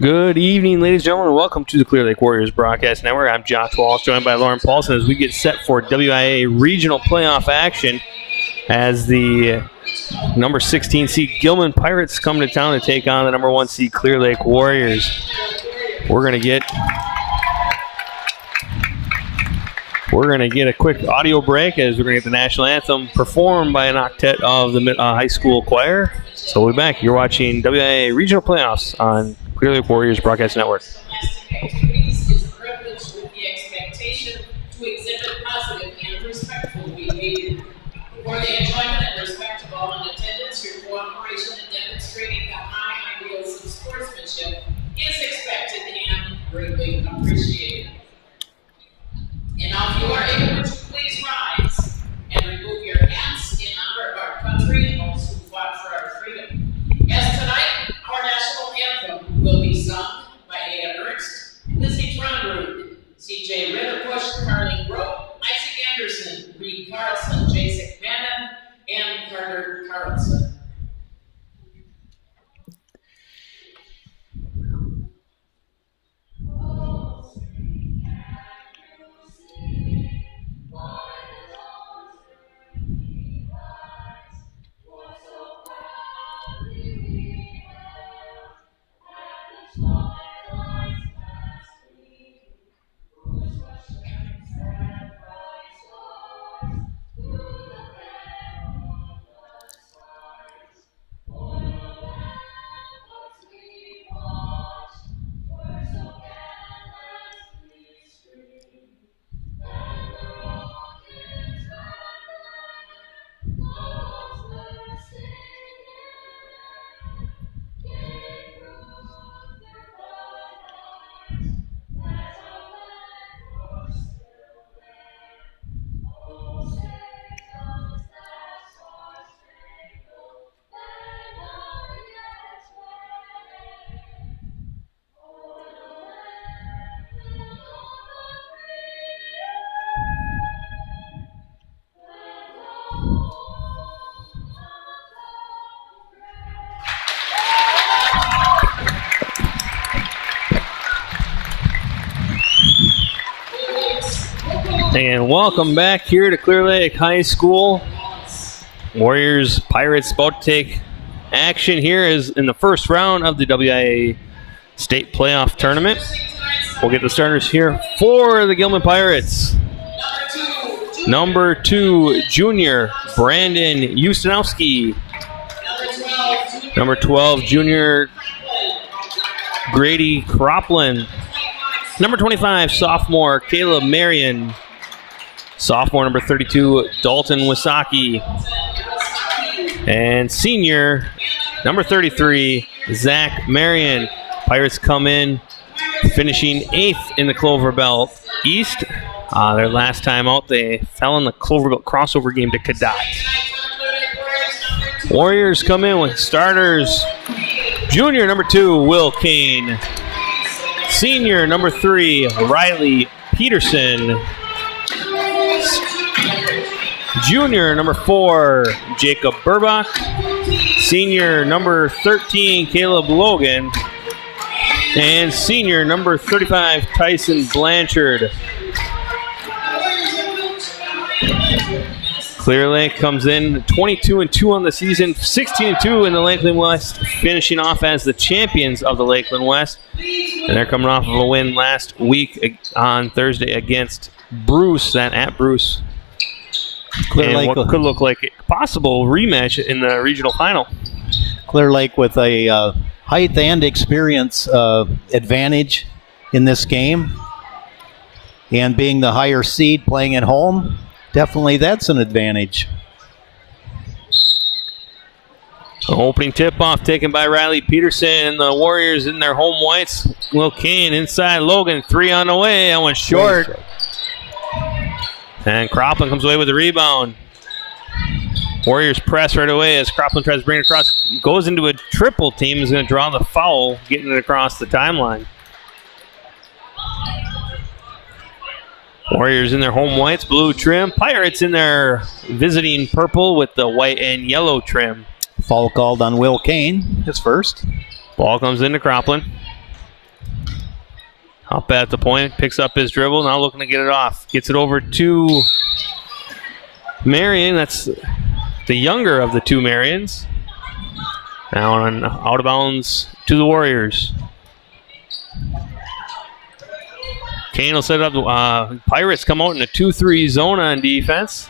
Good evening, ladies and gentlemen. Welcome to the Clear Lake Warriors Broadcast Network. I'm Josh Walsh, joined by Lauren Paulson as we get set for WIAA regional playoff action as the number 16 seed Gilman Pirates come to town to take on the number 1 seed Clear Lake Warriors. We're gonna get a quick audio break as we're gonna get the national anthem performed by an octet of the high school choir. So we'll be back. You're watching WIAA regional playoffs on Clear Lake Warriors Broadcast Network. Is privileged with the expectation to exhibit positive and respectful behavior. For the enjoyment and respect of all in attendance, your cooperation in demonstrating the high ideals of sportsmanship is expected and greatly appreciated. And now, if you are able to please rise and remove your hats in honor of our country and those who fought for our freedom. As tonight, our national anthem will be sung by A.M. Ernst, Lizzie Tronrud, C.J. Ritterbush, Carly Rowe, Isaac Anderson, Reed Carlson, Jacek Bannon, and Carter Carlson. And welcome back here to Clear Lake High School. Warriors Pirates about to take action here is in the first round of the WIAA state playoff tournament. We'll get the starters here for the Gilman Pirates. Number 2, junior Brandon Ustinowski. Number 12, junior Grady Croplin. Number 25, sophomore Caleb Marion. Sophomore number 32, Dalton Wisaki. And senior number 33, Zach Marion. Pirates come in finishing 8th in the Clover Belt East. Their last time out, they fell in the Clover Belt crossover game to Cadott. Warriors come in with starters. Junior number 2, Will Kane. Senior number 3, Riley Peterson. Junior number 4, Jacob Burbach. Senior number 13, Caleb Logan. And senior number 35, Tyson Blanchard. Clear Lake comes in 22-2 on the season, 16-2 in the Lakeland West, finishing off as the champions of the Lakeland West. And they're coming off of a win last week on Thursday against Bruce, at Bruce. Clear Lake, what could look like a possible rematch in the regional final. Clear Lake with a height and experience advantage in this game. And being the higher seed playing at home, definitely that's an advantage. Opening tip-off taken by Riley Peterson. The Warriors in their home whites. Will Kane inside Logan. 3 on the way. That one's short. And Croplin comes away with the rebound. Warriors press right away as Croplin tries to bring it across. Goes into a triple team. Is going to draw the foul, getting it across the timeline. Warriors in their home whites, blue trim. Pirates in their visiting purple with the white and yellow trim. Foul called on Will Kane, his first. Ball comes into Croplin. Up at the point, picks up his dribble, now looking to get it off. Gets it over to Marion. That's the younger of the two Marions. Now on out of bounds to the Warriors. Kane will set it up. Pirates come out in a 2-3 zone on defense.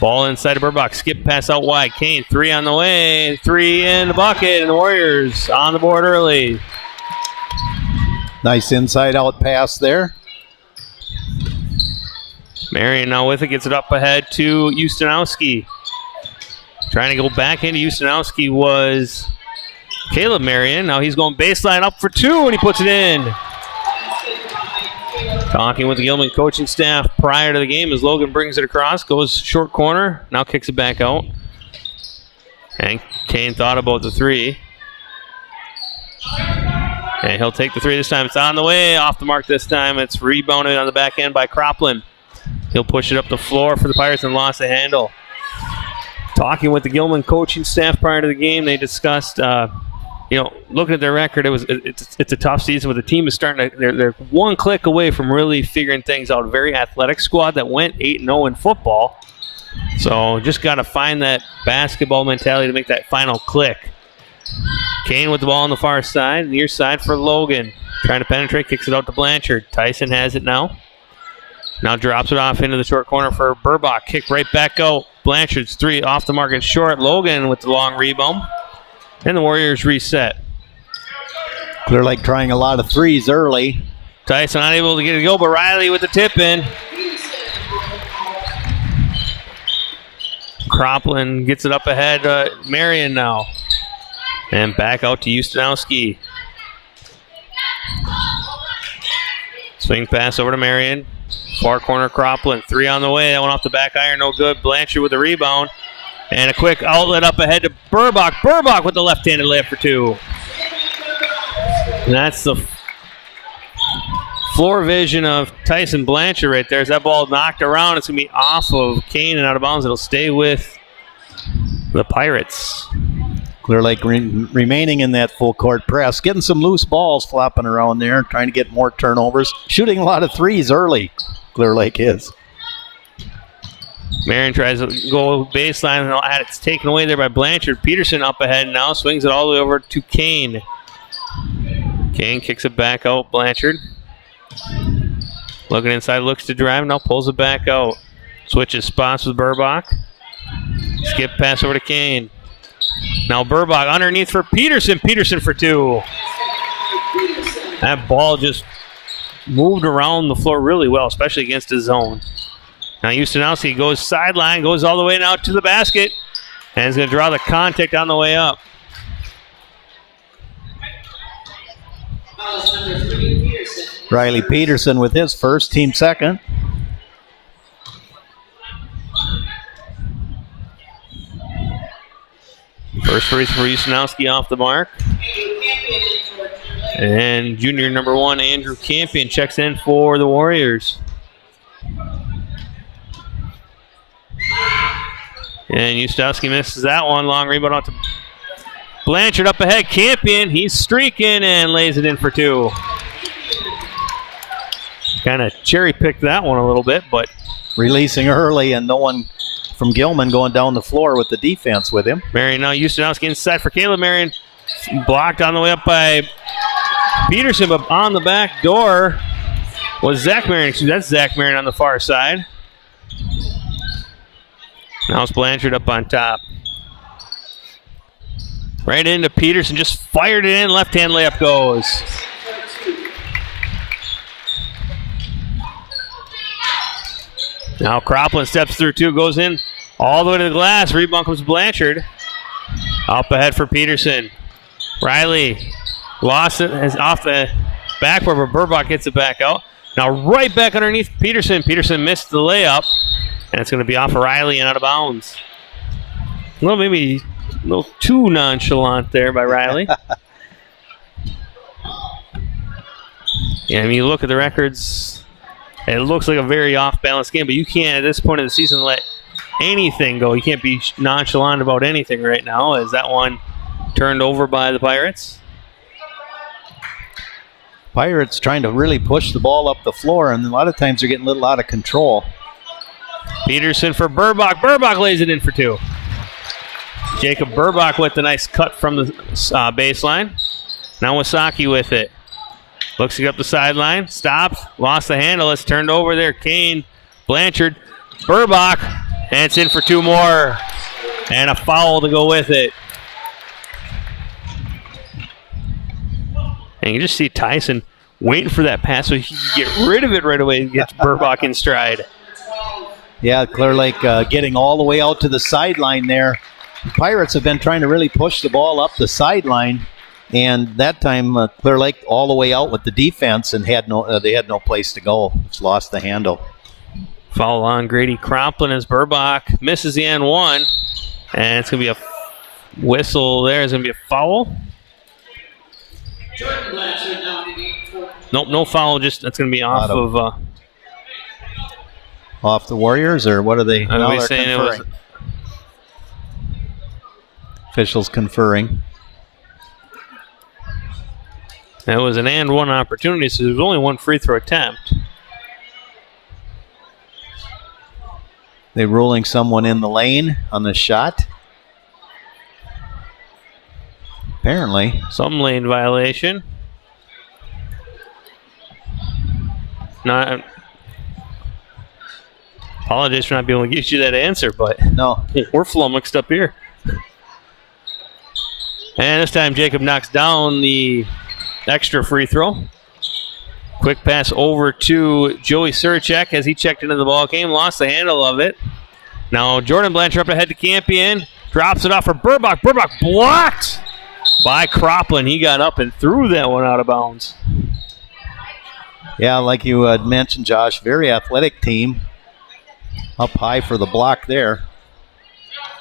Ball inside of Burbach. Skip pass out wide. Kane, 3 on the way. 3 in the bucket, and the Warriors on the board early. Nice inside-out pass there. Marion now with it. Gets it up ahead to Ustinowski. Trying to go back into Ustinowski was Caleb Marion. Now he's going baseline up for 2, and he puts it in. Talking with the Gilman coaching staff prior to the game as Logan brings it across, goes short corner, now kicks it back out. And Kane thought about the 3. And he'll take the 3 this time. It's on the way, off the mark this time. It's rebounded on the back end by Cropland. He'll push it up the floor for the Pirates and lost the handle. Talking with the Gilman coaching staff prior to the game, they discussed looking at their record, it's a tough season, but the team is starting to, they're one click away from really figuring things out. A very athletic squad that went 8-0 in football. So just got to find that basketball mentality to make that final click. Kane with the ball on the far side, near side for Logan. Trying to penetrate, kicks it out to Blanchard. Tyson has it now. Now drops it off into the short corner for Burbach. Kick right back out. Blanchard's 3 off the mark and short. Logan with the long rebound. And the Warriors reset. Clear Lake trying a lot of 3s early. Tyson unable to get it to go, but Riley with the tip in. Cropland gets it up ahead. Marion now. And back out to Ustinowski. Swing pass over to Marion. Far corner Cropland. 3 on the way. That one off the back iron. No good. Blanchard with the rebound. And a quick outlet up ahead to Burbach. Burbach with the left-handed layup for 2. And that's the floor vision of Tyson Blanchard right there. As that ball knocked around, it's going to be off of Kane and out of bounds. It'll stay with the Pirates. Clear Lake remaining in that full court press. Getting some loose balls flopping around there. Trying to get more turnovers. Shooting a lot of 3s early. Clear Lake is. Marion tries to go baseline, and it's taken away there by Blanchard. Peterson up ahead now, swings it all the way over to Kane. Kane kicks it back out, Blanchard. Looking inside, looks to drive, now pulls it back out. Switches spots with Burbach. Skip pass over to Kane. Now Burbach underneath for Peterson. Peterson for 2. That ball just moved around the floor really well, especially against his zone. Now Ustinowski goes sideline, goes all the way now to the basket, and is going to draw the contact on the way up. Riley Peterson with his first, team second. First free for Ustinowski off the mark. And junior number 1, Andrew Campion, checks in for the Warriors. And Ustinowski misses that one. Long rebound out to Blanchard up ahead. Campion, he's streaking and lays it in for 2. Kind of cherry-picked that one a little bit, but releasing early and no one from Gilman going down the floor with the defense with him. Marion now Ustinowski inside for Caleb Marion. Blocked on the way up by Peterson, but on the back door was Zach Marion. That's Zach Marion on the far side. Now it's Blanchard up on top. Right into Peterson, just fired it in. Left-hand layup goes. Now Cropland steps through 2, goes in all the way to the glass. Rebound comes Blanchard. Up ahead for Peterson. Riley lost it, is off the backboard, but Burbach gets it back out. Now right back underneath Peterson. Peterson missed the layup, and it's going to be off of Riley and out of bounds. Well, maybe a little too nonchalant there by Riley. Yeah, I mean, you look at the records, it looks like a very off-balance game, but you can't, at this point of the season, let anything go. You can't be nonchalant about anything right now, as that one turned over by the Pirates. Pirates trying to really push the ball up the floor, and a lot of times they're getting a little out of control. Peterson for Burbach. Burbach lays it in for 2. Jacob Burbach with the nice cut from the baseline. Now Wasaki with it. Looks to get up the sideline. Stops. Lost the handle. It's turned over there. Kane, Blanchard, Burbach. And it's in for 2 more. And a foul to go with it. And you just see Tyson waiting for that pass so he can get rid of it right away and gets Burbach in stride. Yeah, Clear Lake getting all the way out to the sideline there. The Pirates have been trying to really push the ball up the sideline, and that time Clear Lake all the way out with the defense and they had no place to go. Just lost the handle. Foul on Grady Cropland as Burbach misses the N1, and it's going to be a whistle there. It's going to be a foul. Nope, no foul. Just that's going to be off of off the Warriors, or what are they? Are we saying conferring. It was officials conferring? That was an and 1 opportunity, so there's only 1 free throw attempt. They ruling someone in the lane on the shot. Apparently. Some lane violation. Not. Apologize for not being able to get you that answer, but no, we're flummoxed up here. And this time Jacob knocks down the extra free throw. Quick pass over to Joey Surchek as he checked into the ball game, lost the handle of it. Now Jordan Blanchard up ahead to Campion, drops it off for Burbach. Burbach blocked by Cropland. He got up and threw that one out of bounds. Yeah, like you had mentioned, Josh, very athletic team. Up high for the block there.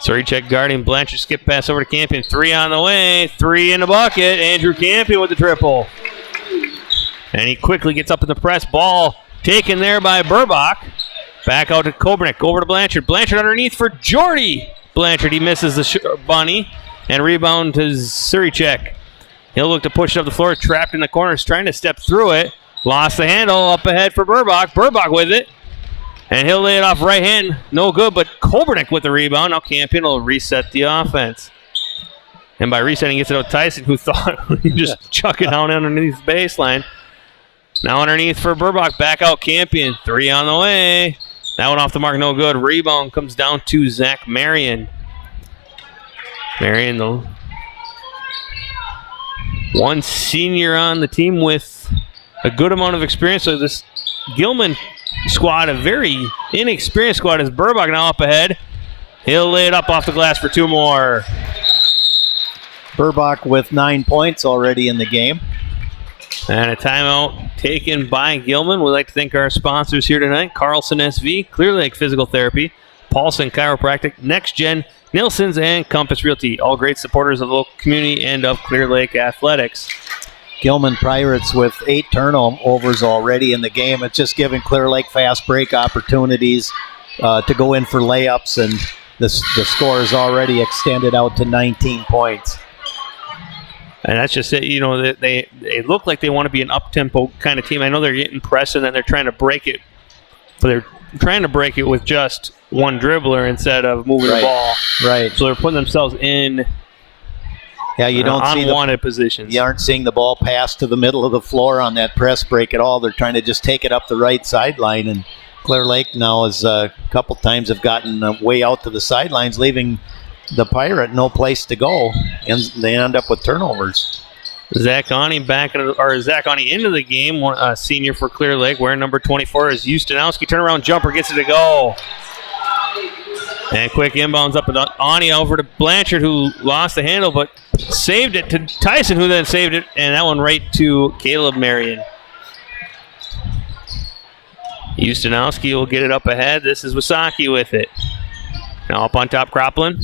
Surchek guarding Blanchard, skip pass over to Campion. 3 on the way, 3 in the bucket. Andrew Campion with the triple. And he quickly gets up in the press. Ball taken there by Burbach. Back out to Kobernick, over to Blanchard. Blanchard underneath for Jordy. Blanchard, he misses the bunny. And rebound to Surchek. He'll look to push it up the floor, trapped in the corners, trying to step through it. Lost the handle, up ahead for Burbach. Burbach with it. And he'll lay it off right hand. No good, but Kobernick with the rebound. Now Campion will reset the offense. And by resetting, he gets it out to Tyson, who thought he'd just chuck it down underneath the baseline. Now underneath for Burbach. Back out Campion. 3 on the way. That one off the mark, no good. Rebound comes down to Zach Marion. Marion, the one senior on the team with a good amount of experience. So this Gilman squad, a very inexperienced squad, is Burbach now up ahead. He'll lay it up off the glass for 2 more. Burbach with 9 points already in the game. And a timeout taken by Gilman. We'd like to thank our sponsors here tonight. Carlson SV, Clear Lake Physical Therapy, Paulson Chiropractic, Next Gen, Nilsson's, and Compass Realty. All great supporters of the local community and of Clear Lake Athletics. Gilman Pirates with 8 turnovers already in the game. It's just giving Clear Lake fast break opportunities to go in for layups, and the score is already extended out to 19 points. And that's just it. You know, they look like they want to be an up-tempo kind of team. I know they're getting pressed, and then they're trying to break it. But they're trying to break it with just one dribbler instead of moving the ball. Right. So they're putting themselves in you don't see unwanted positions. You aren't seeing the ball pass to the middle of the floor on that press break at all. They're trying to just take it up the right sideline. And Clear Lake now has a couple times have gotten way out to the sidelines, leaving the Pirate no place to go, and they end up with turnovers. Zach Ani into the game, senior for Clear Lake, wearing number 24 is Ustinowski. Turnaround jumper, gets it to go. And quick inbounds up and Ani over to Blanchard, who lost the handle, but saved it to Tyson, who then saved it, and that one right to Caleb Marion. Ustinowski will get it up ahead. This is Wasaki with it. Now up on top, Cropland.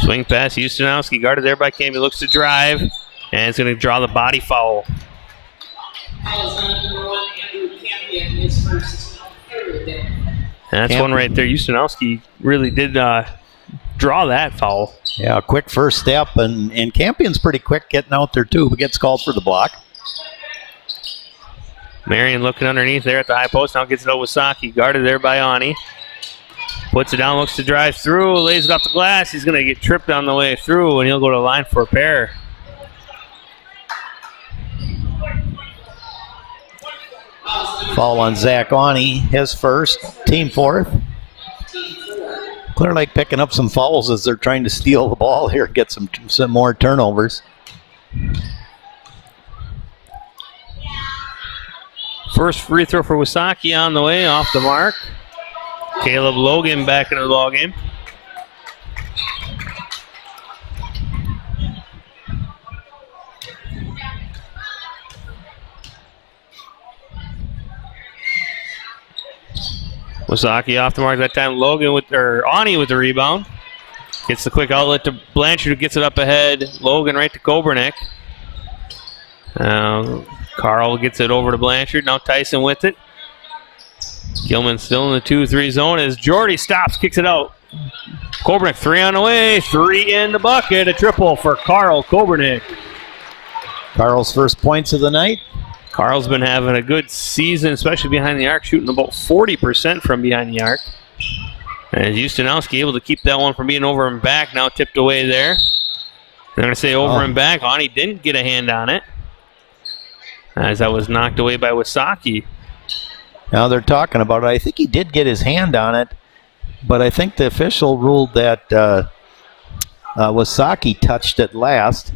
Swing pass, Ustinowski guarded there by Campion. Looks to drive, and it's going to draw the body foul. And that's one right there. Ustinowski really did draw that foul. Yeah, a quick first step, and Campion's pretty quick getting out there too, but gets called for the block. Marion looking underneath there at the high post. Now gets it over Wasaki. Guarded there by Ani. Puts it down, looks to drive through, lays it off the glass. He's going to get tripped on the way through, and he'll go to the line for a pair. Foul on Zach Ani, his first, team fourth. Clear Lake picking up some fouls as they're trying to steal the ball here, get some more turnovers. First free throw for Wasaki on the way, off the mark. Caleb Logan back into the ball game. Wasaki off the mark that time. Ani with the rebound. Gets the quick outlet to Blanchard, who gets it up ahead. Logan right to Kobernick. Carl gets it over to Blanchard. Now Tyson with it. Gilman still in the 2-3 zone as Jordy stops, kicks it out. Kobernick 3 on the way, 3 in the bucket. A triple for Carl Kobernick. Carl's first points of the night. Carl's been having a good season, especially behind the arc, shooting about 40% from behind the arc. And Ustinowski able to keep that one from being over and back, now tipped away there. They're going to say over and back. Ani didn't get a hand on it, as that was knocked away by Wasaki. Now they're talking about it. I think he did get his hand on it, but I think the official ruled that Wasaki touched it last,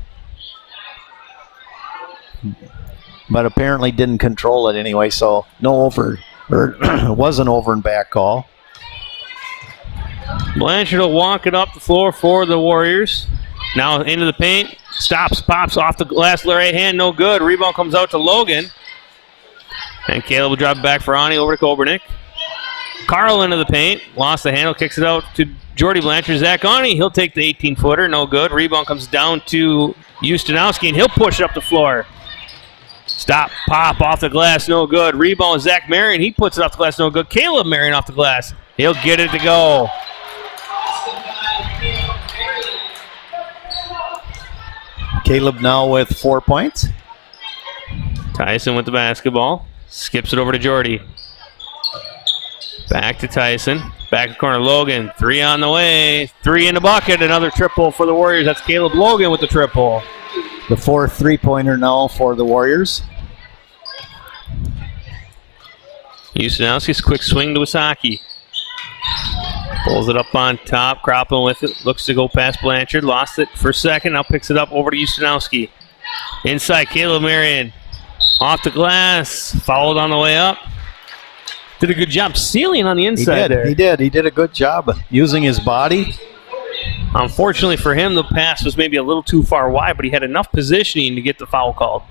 but apparently didn't control it anyway, so no over, or was an over and back call. Blanchard will walk it up the floor for the Warriors. Now into the paint, stops, pops off the glass, right hand, no good. Rebound comes out to Logan. And Caleb will drop it back for Ani over to Kobernick. Carl into the paint, lost the handle, kicks it out to Jordy Blanchard. Zach Ani, he'll take the 18-footer, no good. Rebound comes down to Ustinowski, and he'll push it up the floor. Stop, pop off the glass, no good. Rebound, Zach Marion, he puts it off the glass, no good. Caleb Marion off the glass, he'll get it to go. Caleb now with 4 points. Tyson with the basketball. Skips it over to Jordy. Back to Tyson. Back to corner Logan. 3 on the way. 3 in the bucket. Another triple for the Warriors. That's Caleb Logan with the triple. The fourth three-pointer now for the Warriors. Ustinowski's quick swing to Wasaki. Pulls it up on top. Cropping with it. Looks to go past Blanchard. Lost it for a second. Now picks it up over to Ustinowski. Inside, Caleb Marion. Off the glass. Fouled on the way up. Did a good job sealing on the inside there. He did a good job using his body. Unfortunately for him, the pass was maybe a little too far wide, but he had enough positioning to get the foul called.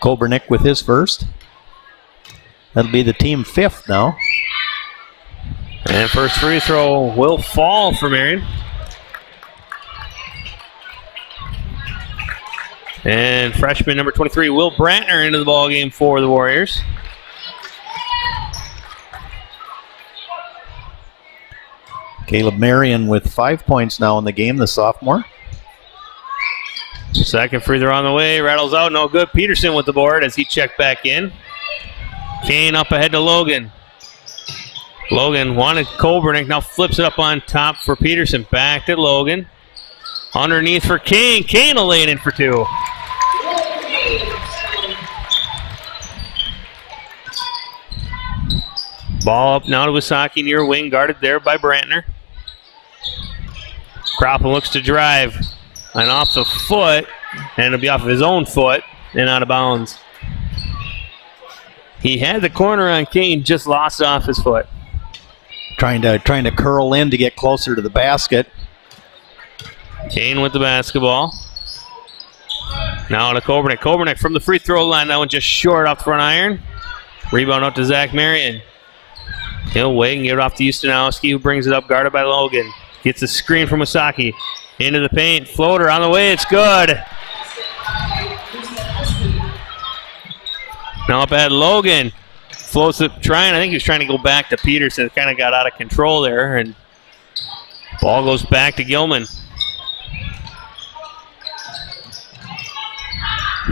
Kobernick with his first. That'll be the team fifth now. And first free throw will fall for Marion. And freshman number 23, Will Brantner, into the ball game for the Warriors. Caleb Marion with 5 points now in the game, the sophomore. Second free throw on the way, rattles out, no good. Peterson with the board as he checked back in. Kane up ahead to Logan. Logan wanted Kobernick, now flips it up on top for Peterson. Back to Logan. Underneath for Kane. Kane will lay it in for 2. Ball up now to Wasaki near wing, guarded there by Brantner. Cropper looks to drive. And off the foot, and it'll be off of his own foot and out of bounds. He had the corner on Kane, just lost off his foot. Trying to curl in to get closer to the basket. Kane with the basketball. Now to Kobernick. Kobernick from the free throw line. That one just short off the front iron. Rebound up to Zach Marion. He'll wait and get it off to Ustinowski, who brings it up, guarded by Logan. Gets a screen from Wasaki. Into the paint. Floater on the way. It's good. Now up ahead, Logan. Floats it, I think he was trying to go back to Peterson. Kind of got out of control there, and ball goes back to Gilman.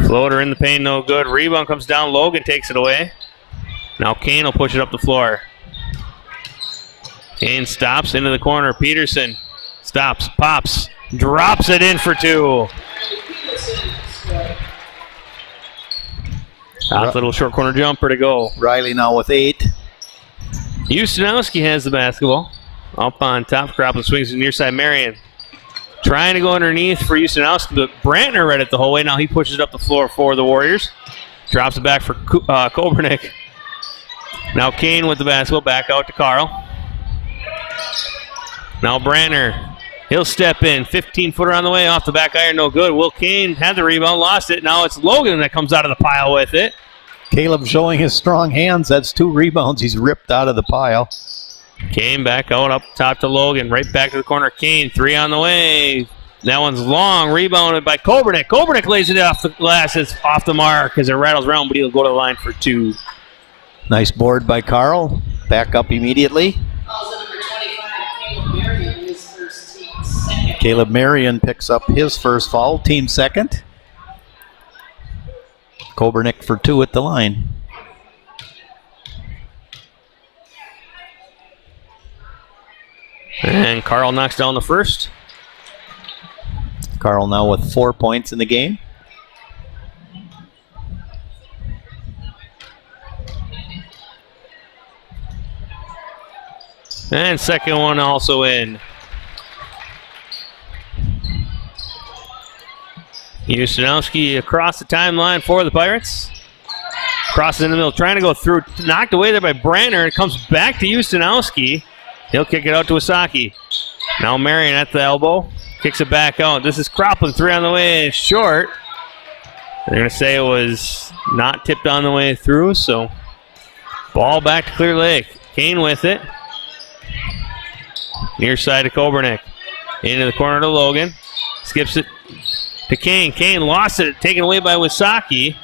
Floater in the paint, no good. Rebound comes down. Logan takes it away. Now Kane will push it up the floor. Kane stops into the corner. Peterson stops, pops, drops it in for two. Top little short corner jumper to go. Riley now with 8. Ustinowski has the basketball. Up on top, Cropland swings to the near side. Marion trying to go underneath for Ustinowski, but Brantner read it the whole way. Now he pushes it up the floor for the Warriors. Drops it back for Kobernick. Now Kane with the basketball, back out to Carl. Now Brantner. He'll step in. 15-footer on the way, off the back iron, no good. Will Kane had the rebound, lost it. Now it's Logan that comes out of the pile with it. Caleb showing his strong hands. That's 2 rebounds he's ripped out of the pile. Kane back out up top to Logan. Right back to the corner. Kane, 3 on the way. That one's long. Rebounded by Kobernick. Kobernick lays it off the glass. It's off the mark as it rattles around, but he'll go to the line for 2. Nice board by Carl. Back up immediately. Caleb Marion picks up his first foul. Team second. Kobernick for 2 at the line. And Carl knocks down the first. Carl now with 4 points in the game. And second one also in. Ustinowski across the timeline for the Pirates. Crosses in the middle, trying to go through. Knocked away there by Brantner. It comes back to Ustinowski. He'll kick it out to Asaki. Now Marion at the elbow. Kicks it back out. This is Cropland, 3 on the way, short. They're going to say it was not tipped on the way through, so ball back to Clear Lake. Kane with it. Near side to Kobernick. Into the corner to Logan. Skips it to Kane. Kane lost it, taken away by Wasaki.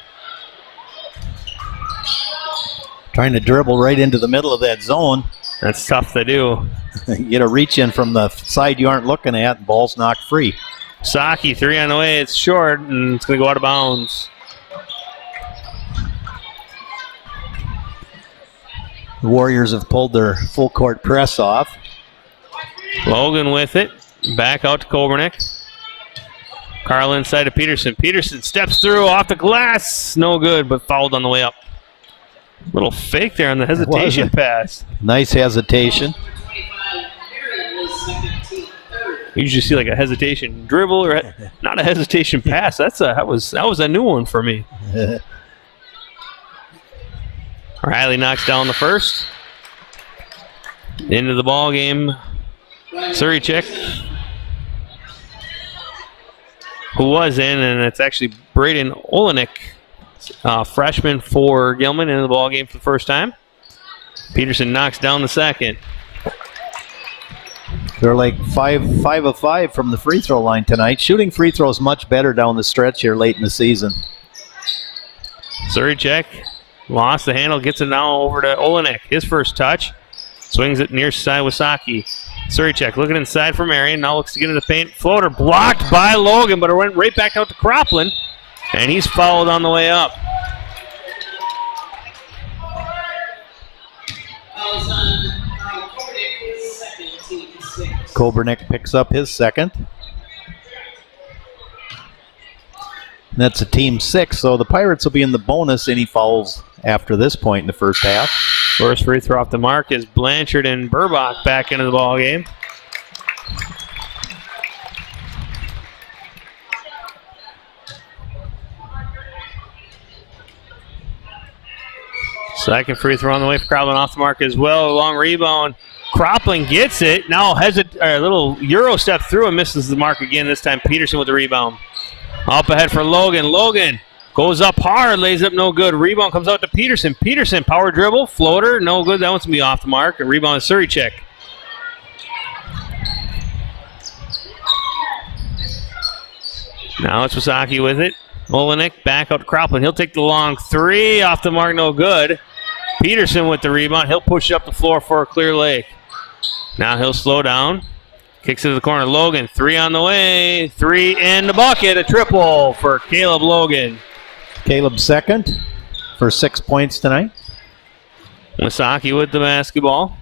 Trying to dribble right into the middle of that zone. That's tough to do. You get a reach in from the side you aren't looking at, and ball's knocked free. Saki, 3 on the way. It's short, and it's going to go out of bounds. The Warriors have pulled their full court press off. Logan with it. Back out to Kobernick. Carl inside to Peterson. Peterson steps through off the glass. No good, but fouled on the way up. Little fake there on the hesitation pass. Nice hesitation. You usually see like a hesitation dribble or not a hesitation pass. That was a new one for me. Riley knocks down the first. Into the ball game. Suricek, who was in, and it's actually Braden Olenek, freshman for Gilman, in the ball game for the first time. Peterson knocks down the second. They're like 5 of 5 from the free throw line tonight. Shooting free throws much better down the stretch here late in the season. Suricek lost the handle, gets it now over to Olenek. His first touch. Swings it near side Wasaki. Suricek looking inside for Marion. Now looks to get into the paint. Floater blocked by Logan, but it went right back out to Cropland. And he's fouled on the way up. Kobernick picks up his second. And that's a team 6, so the Pirates will be in the bonus any fouls after this point in the first half. First free throw off the mark is Blanchard and Burbach back into the ball game. Second free throw on the way for Cropland off the mark as well. Long rebound. Cropland gets it. Now a little Euro step through and misses the mark again. This time Peterson with the rebound. Up ahead for Logan. Logan goes up hard, lays up no good. Rebound comes out to Peterson. Peterson, power dribble, floater, no good. That one's going to be off the mark. A rebound is Suricek. Now it's Wasaki with it. Olenek back out to Cropland. He'll take the long 3 off the mark, no good. Peterson with the rebound. He'll push it up the floor for Clear Lake. Now he'll slow down. Kicks it to the corner. Logan, 3 on the way. 3 in the bucket. A triple for Caleb Logan. Caleb's second for 6 points tonight. Wysocki with the basketball.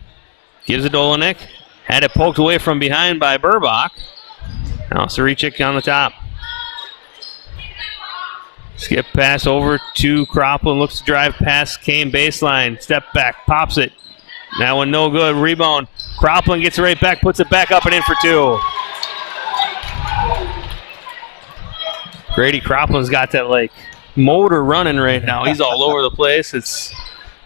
Gives it to Olenek. Had it poked away from behind by Burbach. Now Sarichik on the top. Skip pass over to Cropland. Looks to drive past Kane baseline. Step back. Pops it. That one no good. Rebound. Cropland gets it right back. Puts it back up and in for two. Grady Cropland's got that like motor running right now. He's all over the place. It's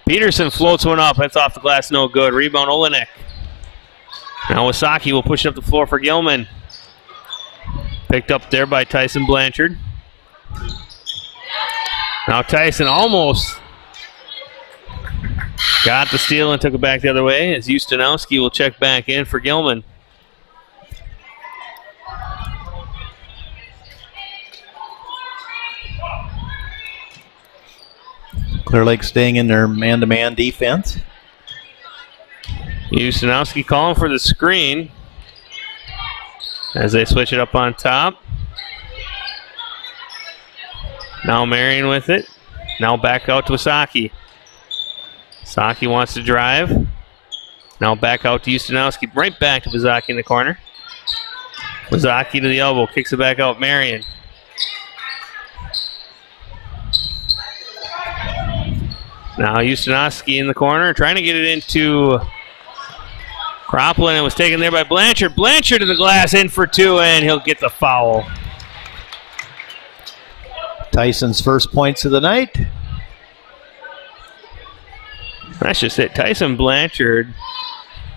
Peterson floats one up. That's off the glass. No good. Rebound Olenek. Now Wysocki will push it up the floor for Gilman. Picked up there by Tyson Blanchard. Now Tyson almost got the steal and took it back the other way as Ustinowski will check back in for Gilman. Clear Lake staying in their man-to-man defense. Ustinowski calling for the screen as they switch it up on top. Now Marion with it. Now back out to Wysocki. Wysocki wants to drive. Now back out to Ustinowski. Right back to Wysocki in the corner. Wysocki to the elbow. Kicks it back out. Marion. Now Ustinowski in the corner. Trying to get it into Cropland. It was taken there by Blanchard. Blanchard to the glass. In for two, and he'll get the foul. Tyson's first points of the night. That's just it. Tyson Blanchard,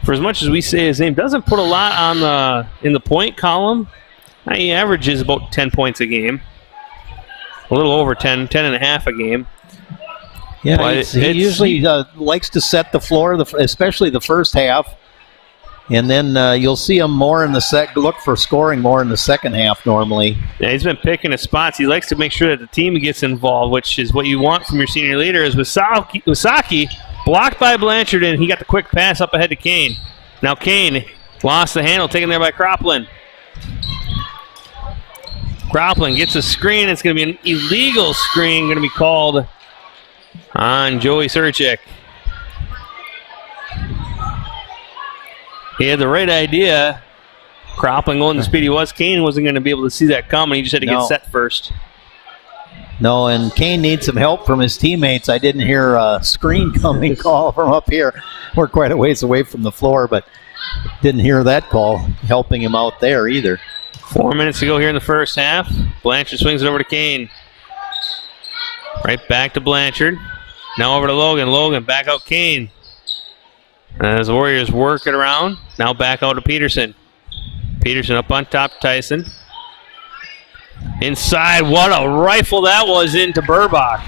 for as much as we say his name, doesn't put a lot on in the point column. He averages about 10 points a game. A little over 10 and a half a game. Yeah, he usually likes to set the floor, especially the first half. And then you'll see him more in the look for scoring more in the second half normally. Yeah, he's been picking his spots. He likes to make sure that the team gets involved, which is what you want from your senior leader. Is Wysocki blocked by Blanchard, and he got the quick pass up ahead to Kane. Now Kane lost the handle, taken there by Cropland. Cropland gets a screen. It's going to be an illegal screen going to be called on Joey Sarichik. He had the right idea. Cropland going the speed he was. Kane wasn't going to be able to see that coming. He just had to get set first. No, and Kane needs some help from his teammates. I didn't hear a screen coming call from up here. We're quite a ways away from the floor, but didn't hear that call helping him out there either. 4 minutes to go here in the first half. Blanchard swings it over to Kane. Right back to Blanchard. Now over to Logan. Logan back out Kane. As the Warriors work it around. Now back out to Peterson. Peterson up on top to Tyson. Inside, what a rifle that was into Burbach.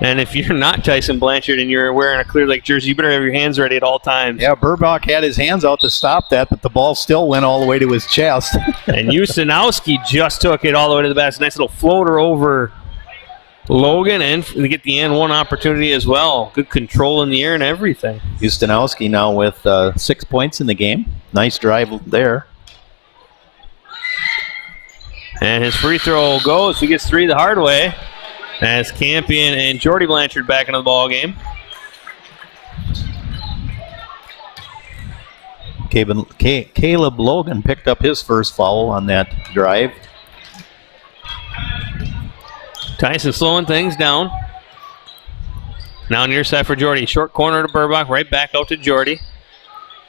And if you're not Tyson Blanchard and you're wearing a Clear Lake jersey, you better have your hands ready at all times. Yeah, Burbach had his hands out to stop that, but the ball still went all the way to his chest. And Ustinowski just took it all the way to the basket. Nice little floater over Logan and to get the and one opportunity as well. Good control in the air and everything. Ustinowski now with 6 points in the game. Nice drive there. And his free throw goes. He gets three the hard way. As Campion and Jordy Blanchard back into the ball game. Caleb Logan picked up his first foul on that drive. Tyson slowing things down. Now near side for Jordy. Short corner to Burbach. Right back out to Jordy.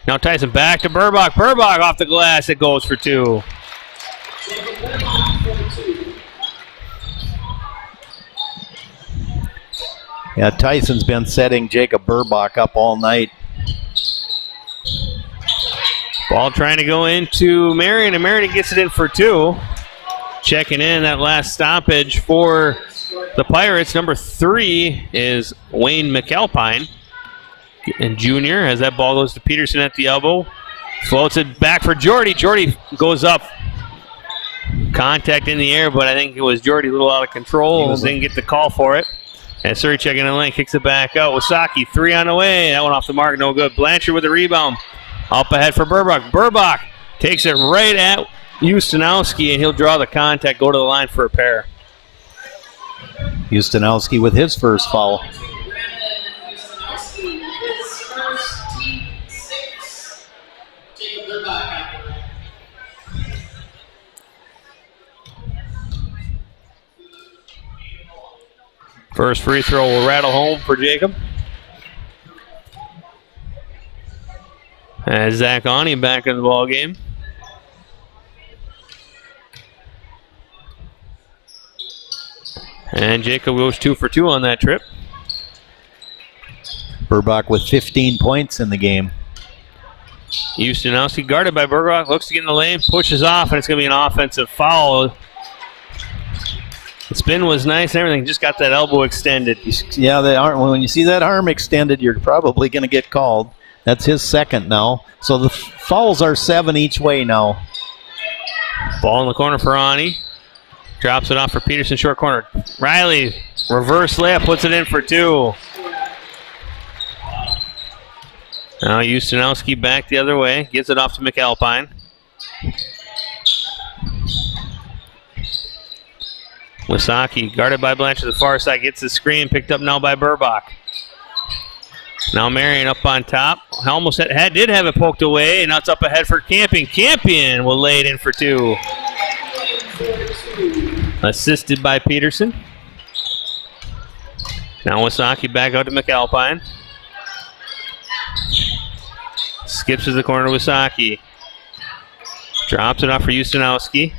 Now Tyson back to Burbach. Burbach off the glass. It goes for two. Yeah, Tyson's been setting Jacob Burbach up all night. Ball trying to go into Marion, and Marion gets it in for two. Checking in that last stoppage for the Pirates. Number 3 is Wayne McAlpine, and junior, as that ball goes to Peterson at the elbow. Floats it back for Jordy. Jordy goes up. Contact in the air, but I think it was Jordy a little out of control. Didn't get the call for it. And Surrey checking in the lane, kicks it back out. Wysocki, 3 on the way. That one off the mark, no good. Blanchard with the rebound. Up ahead for Burbach. Burbach takes it right at Ustinowski, and he'll draw the contact, go to the line for a pair. Ustinowski with his first foul. First free throw will rattle home for Jacob. As Zach Ani back in the ball game. And Jacob goes 2 for 2 on that trip. Burbach with 15 points in the game. Ustinowski guarded by Burbach, looks to get in the lane, pushes off, and it's going to be an offensive foul. The spin was nice and everything, just got that elbow extended. Yeah, when you see that arm extended, you're probably going to get called. That's his second now. So the fouls are 7 each way now. Ball in the corner for Ani. Drops it off for Peterson, short corner. Riley, reverse layup, puts it in for 2. Now Ustinowski back the other way, gives it off to McAlpine. Wysocki guarded by Blanchard to the far side, gets the screen, picked up now by Burbach. Now Marion up on top. Almost did have it poked away, and now it's up ahead for Campion. Campion will lay it in for 2. Assisted by Peterson. Now Wysocki back out to McAlpine. Skips to the corner to Wysocki. Drops it off for Ustinowski.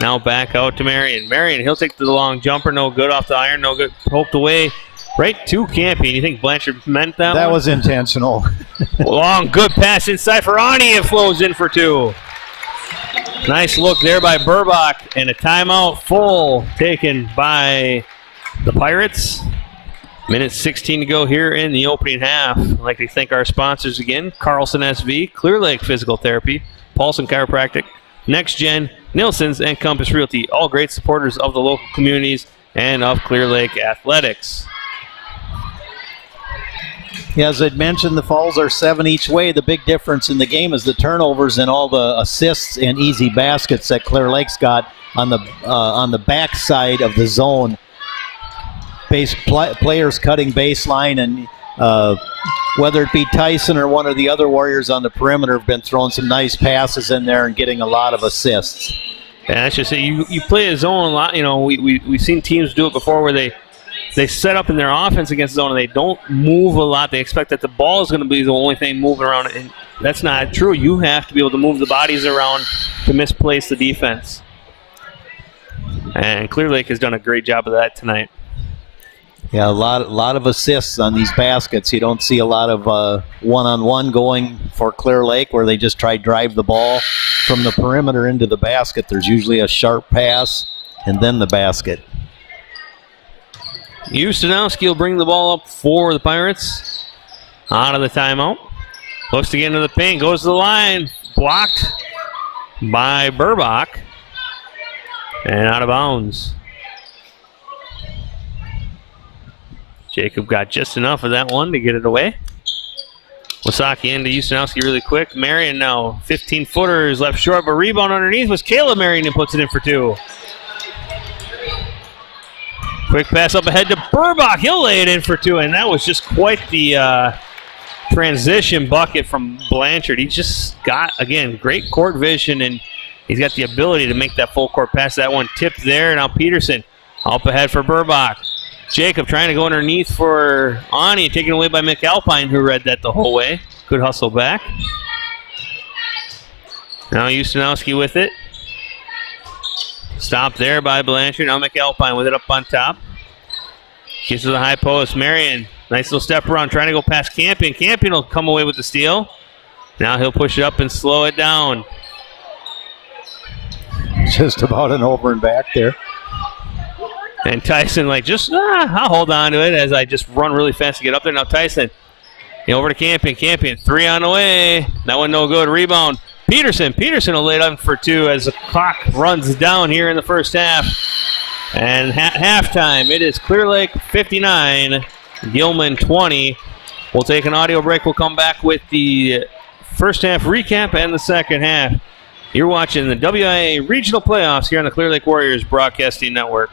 Now back out to Marion. Marion, he'll take the long jumper. No good off the iron. No good. Poked away. Right to Campion. You think Blanchard meant that one? That was intentional. Long, good pass inside for Ani. It flows in for 2. Nice look there by Burbach. And a timeout full taken by the Pirates. Minute 16 to go here in the opening half. I'd like to thank our sponsors again. Carlson SV, Clear Lake Physical Therapy, Paulson Chiropractic, Next Gen, Nilsson's, and Compass Realty. All great supporters of the local communities and of Clear Lake Athletics. Yeah, as I'd mentioned, the fouls are 7 each way. The big difference in the game is the turnovers and all the assists and easy baskets that Clear Lake's got on the back side of the zone. Players cutting baseline, and whether it be Tyson or one of the other Warriors on the perimeter have been throwing some nice passes in there and getting a lot of assists. And that's just it. You play a zone a lot. You know, we've seen teams do it before where they set up in their offense against zone and they don't move a lot. They expect that the ball is going to be the only thing moving around, and that's not true. You have to be able to move the bodies around to misplace the defense. And Clear Lake has done a great job of that tonight. Yeah, a lot of assists on these baskets. You don't see a lot of one-on-one going for Clear Lake where they just try to drive the ball from the perimeter into the basket. There's usually a sharp pass and then the basket. Ustinowski will bring the ball up for the Pirates. Out of the timeout. Looks to get into the paint. Goes to the line. Blocked by Burbach. And out of bounds. Jacob got just enough of that one to get it away. Wysocki into Ustinowski really quick. Marion now 15-footers left short, but rebound underneath was Caleb Marion and puts it in for 2. Quick pass up ahead to Burbach. He'll lay it in for 2, and that was just quite the transition bucket from Blanchard. He just got, again, great court vision, and he's got the ability to make that full court pass. That one tipped there. Now Peterson up ahead for Burbach. Jacob trying to go underneath for Ani, taken away by McAlpine, who read that the whole way. Good hustle back. Now Ustinowski with it. Stopped there by Blanchard. Now McAlpine with it up on top. Gets to the high post. Marion, nice little step around, trying to go past Campion. Campion will come away with the steal. Now he'll push it up and slow it down. Just about an over and back there. And Tyson, I'll hold on to it as I just run really fast to get up there. Now Tyson, over to Campion. Campion, 3 on the way. That one no good. Rebound. Peterson will lay it up for 2 as the clock runs down here in the first half. And halftime, it is Clear Lake 59, Gilman 20. We'll take an audio break. We'll come back with the first half recap and the second half. You're watching the WIAA Regional Playoffs here on the Clear Lake Warriors Broadcasting Network.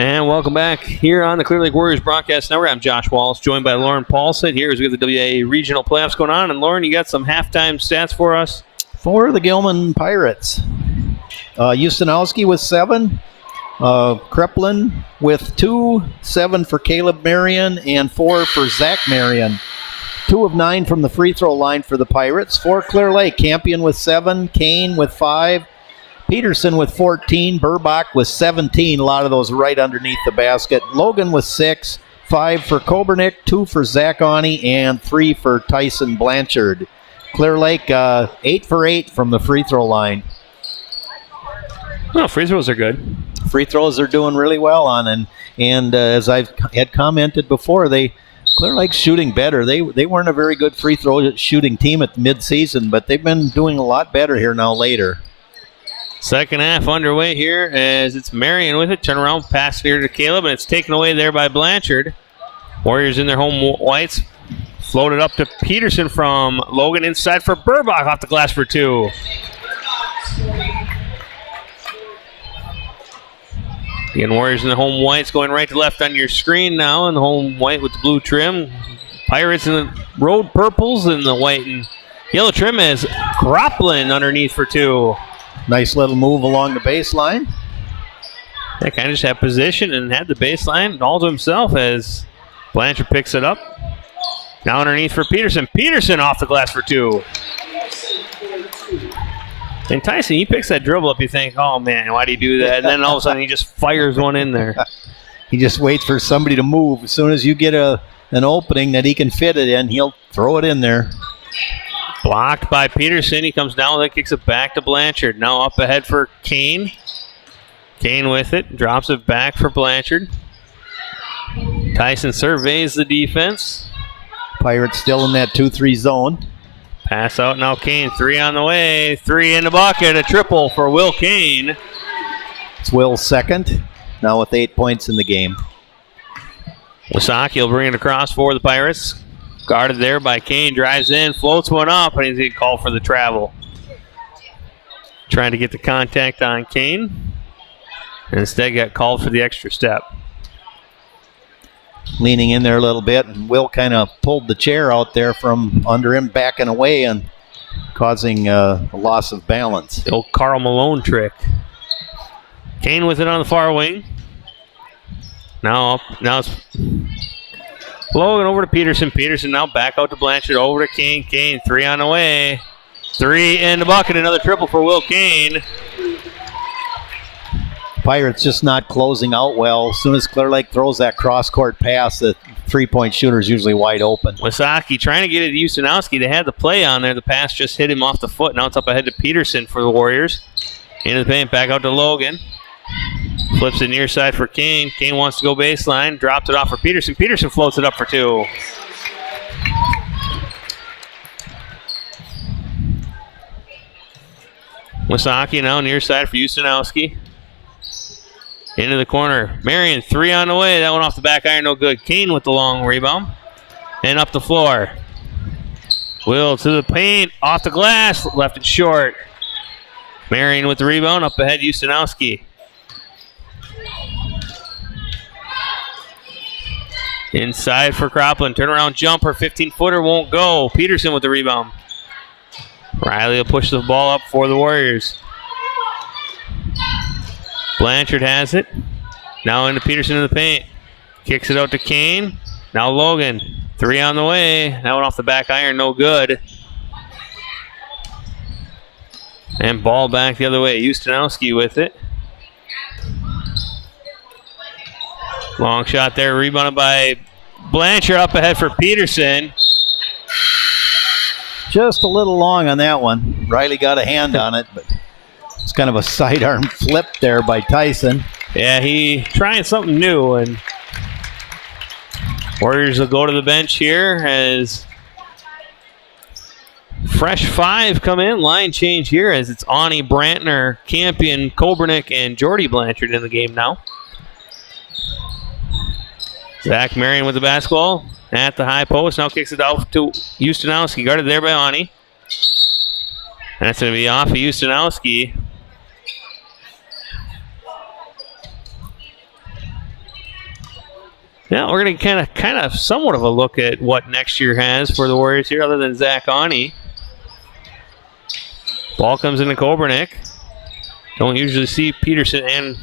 And welcome back here on the Clear Lake Warriors Broadcast Network. I'm Josh Wallace, joined by Lauren Paulson here as we have the WIAA Regional Playoffs going on. And Lauren, you got some halftime stats for us? For the Gilman Pirates, Ustinowski with 7, Kreplin with 2, 7 for Caleb Marion, and 4 for Zach Marion. 2 of 9 from the free throw line for the Pirates. For Clear Lake, Campion with 7, Kane with 5, Peterson with 14, Burbach with 17, a lot of those right underneath the basket. Logan with 6, 5 for Kobernick, 2 for Zach Ani, and 3 for Tyson Blanchard. Clear Lake, 8 for 8 from the free throw line. Oh, free throws are good. Free throws are doing really well on, and as I've had commented before, Clear Lake's shooting better. They weren't a very good free throw shooting team at midseason, but they've been doing a lot better here now later. Second half underway here as it's Marion with it. Turn around, pass here to Caleb, and it's taken away there by Blanchard. Warriors in their home whites. Floated up to Peterson from Logan inside for Burbach off the glass for 2. Again, Warriors in the home whites going right to left on your screen now, and the home white with the blue trim. Pirates in the road purples and the white and yellow trim as Kroplin underneath for 2. Nice little move along the baseline. That kind of just had position and had the baseline all to himself as Blanchard picks it up. Now underneath for Peterson. Peterson off the glass for 2. And Tyson, he picks that dribble up. You think, oh man, why'd he do that? And then all of a sudden he just fires one in there. He just waits for somebody to move. As soon as you get an opening that he can fit it in, he'll throw it in there. Blocked by Peterson. He comes down with it, kicks it back to Blanchard. Now up ahead for Kane. Kane with it, drops it back for Blanchard. Tyson surveys the defense. Pirates still in that 2-3 zone. Pass out now, Kane. 3 on the way. 3 in the bucket. A triple for Will Kane. It's Will's second, now with 8 points in the game. Wasaki will bring it across for the Pirates. Guarded there by Kane, drives in, floats one up, and he's going to call for the travel. Trying to get the contact on Kane. And instead got called for the extra step. Leaning in there a little bit, and Will kind of pulled the chair out there from under him, backing away and causing a loss of balance. The old Karl Malone trick. Kane with it on the far wing. Now it's Logan over to Peterson. Peterson now back out to Blanchard. Over to Kane. Kane, 3 on the way. 3 in the bucket. Another triple for Will Kane. Pirates just not closing out well. As soon as Clear Lake throws that cross-court pass, the three-point shooter is usually wide open. Wasaki trying to get it to Ustinowski. They had the play on there. The pass just hit him off the foot. Now it's up ahead to Peterson for the Warriors. Into the paint. Back out to Logan. Flips it near side for Kane. Kane wants to go baseline. Drops it off for Peterson. Peterson floats it up for 2. Wasaki now near side for Ustinowski. Into the corner. Marion, 3 on the way. That one off the back iron, no good. Kane with the long rebound. And up the floor. Will to the paint. Off the glass. Left it short. Marion with the rebound. Up ahead, Ustinowski. Inside for Kroplin. Turnaround jumper. 15-footer won't go. Peterson with the rebound. Riley will push the ball up for the Warriors. Blanchard has it. Now into Peterson in the paint. Kicks it out to Kane. Now Logan. 3 on the way. That one off the back iron. No good. And ball back the other way. Ustinowski with it. Long shot there, rebounded by Blanchard up ahead for Peterson. Just a little long on that one. Riley got a hand on it, but it's kind of a sidearm flip there by Tyson. Yeah, he trying something new, and Warriors will go to the bench here as fresh 5 come in. Line change here as it's Ani, Brantner, Campion, Kobernick, and Jordy Blanchard in the game now. Zach Marion with the basketball at the high post. Now kicks it out to Ustinowski. Guarded there by Ani. That's going to be off of Ustinowski. Now we're going to kind of somewhat of a look at what next year has for the Warriors here, other than Zach Ani. Ball comes into Kobernick. Don't usually see Peterson and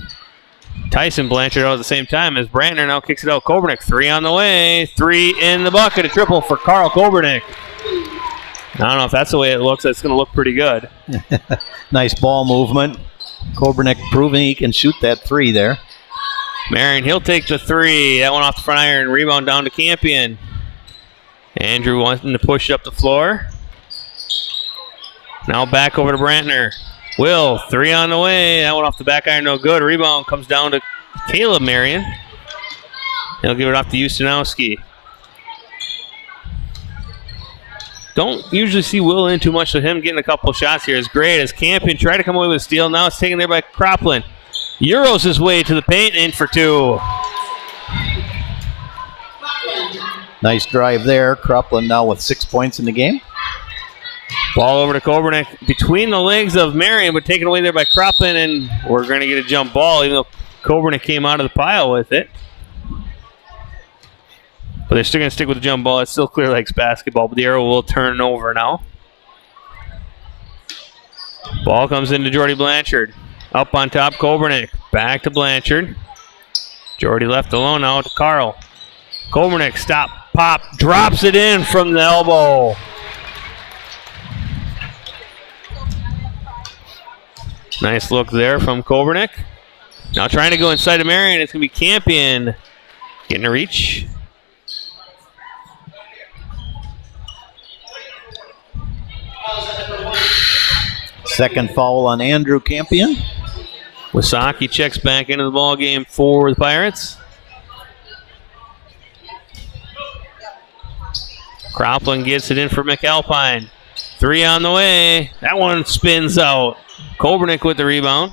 Tyson Blanchard out at the same time as Brantner now kicks it out. Kobernick, 3 on the way. 3 in the bucket. A triple for Carl Kobernick. I don't know if that's the way it looks. That's going to look pretty good. Nice ball movement. Kobernick proving he can shoot that 3 there. Marion, he'll take the 3. That one off the front iron. Rebound down to Campion. Andrew wanting to push up the floor. Now back over to Brantner. Will, 3 on the way. That one off the back iron, no good. Rebound comes down to Caleb Marion. He'll give it off to Ustanowski. Don't usually see Will in too much, so him getting a couple shots here is great as Campion tried to come away with a steal. Now it's taken there by Cropland. Euros his way to the paint, in for 2. Nice drive there. Cropland now with 6 points in the game. Ball over to Kobernick between the legs of Marion, but taken away there by Cropland, and we're going to get a jump ball, even though Kobernick came out of the pile with it. But they're still going to stick with the jump ball. It's still Clear Lakes basketball, but the arrow will turn over now. Ball comes into Jordy Blanchard. Up on top, Kobernick. Back to Blanchard. Jordy left alone now to Carl. Kobernick, stop, pop, drops it in from the elbow. Nice look there from Kobernick. Now trying to go inside of Marion. It's going to be Campion getting a reach. Second foul on Andrew Campion. Wasaki checks back into the ball game for the Pirates. Cropland gets it in for McAlpine. 3 on the way. That one spins out. Kobernick with the rebound.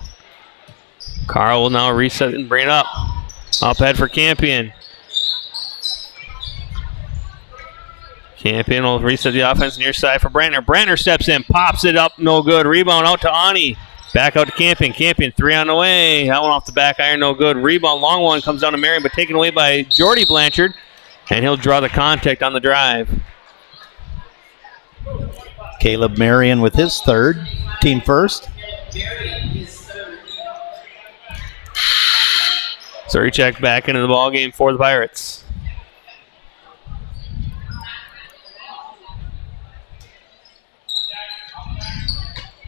Carl will now reset and bring it up. Up ahead for Campion. Campion will reset the offense near side for Brantner. Brantner steps in, pops it up, no good. Rebound out to Ani. Back out to Campion. Campion, 3 on the way. That one off the back iron, no good. Rebound, long one, comes down to Marion, but taken away by Jordy Blanchard. And he'll draw the contact on the drive. Caleb Marion with his 3rd, team first. Suricek back into the ball game for the Pirates.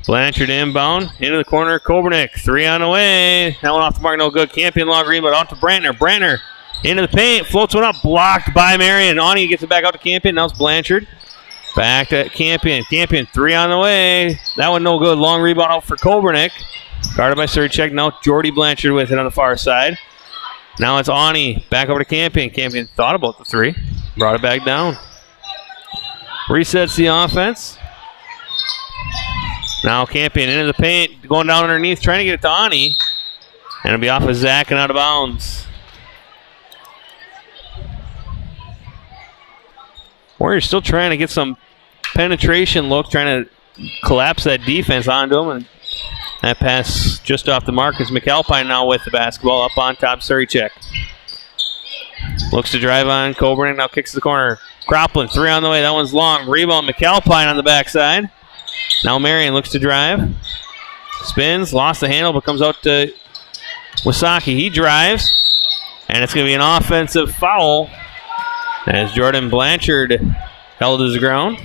Blanchard inbound into the corner. Kobernick, 3 on the way. That one off the mark, no good. Campion long rebound out to Brantner. Brantner into the paint, floats one up, blocked by Marion. Ani gets it back out to Campion. Now it's Blanchard. Back to Campion. Campion, 3 on the way. That one no good. Long rebound out for Kobernick. Guarded by Suricek. Now Jordy Blanchard with it on the far side. Now it's Ani. Back over to Campion. Campion thought about the 3. Brought it back down. Resets the offense. Now Campion into the paint. Going down underneath. Trying to get it to Ani. And it'll be off of Zach and out of bounds. Warriors still trying to get some penetration look, trying to collapse that defense onto him. And that pass just off the mark is McAlpine now with the basketball up on top. Suricek looks to drive on Kobernick, now kicks the corner. Cropland, 3 on the way. That one's long. Rebound, McAlpine on the backside. Now Marion looks to drive. Spins, lost the handle, but comes out to Wasaki. He drives, and it's going to be an offensive foul as Jordan Blanchard held his ground.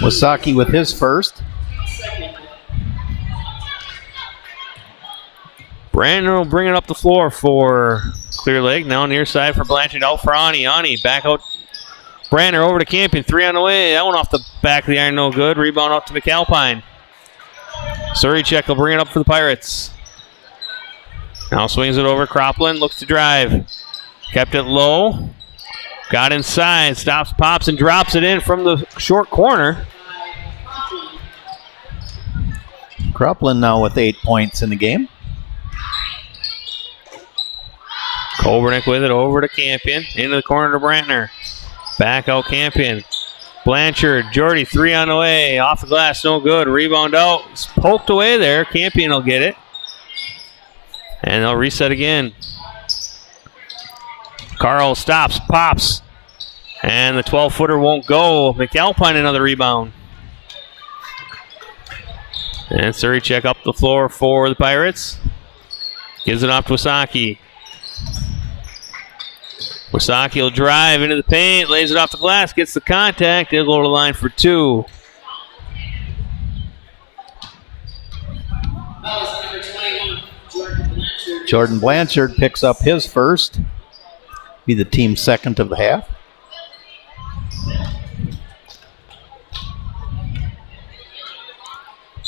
Wasaki with his 1st. Brandon will bring it up the floor for Clear Lake. Now near side for Blanchard, out for Ani. Ani back out. Brandner over to Campion, 3 on the way. That one off the back of the iron, no good. Rebound out to McAlpine. Suricek will bring it up for the Pirates. Now swings it over. Cropland looks to drive. Kept it low. Got inside. Stops, pops, and drops it in from the short corner. Cropland now with 8 points in the game. Kobernick with it over to Campion. Into the corner to Brantner. Back out Campion. Blanchard, Jordy, 3 on the way. Off the glass, no good. Rebound out. It's poked away there. Campion will get it. And they'll reset again. Carl stops, pops. And the 12-footer won't go. McAlpine another rebound. And Suricek up the floor for the Pirates. Gives it off to Wasaki. Wasaki will drive into the paint, lays it off the glass, gets the contact. They'll go to the line for two. Jordan Blanchard picks up his first. Be the team's second of the half.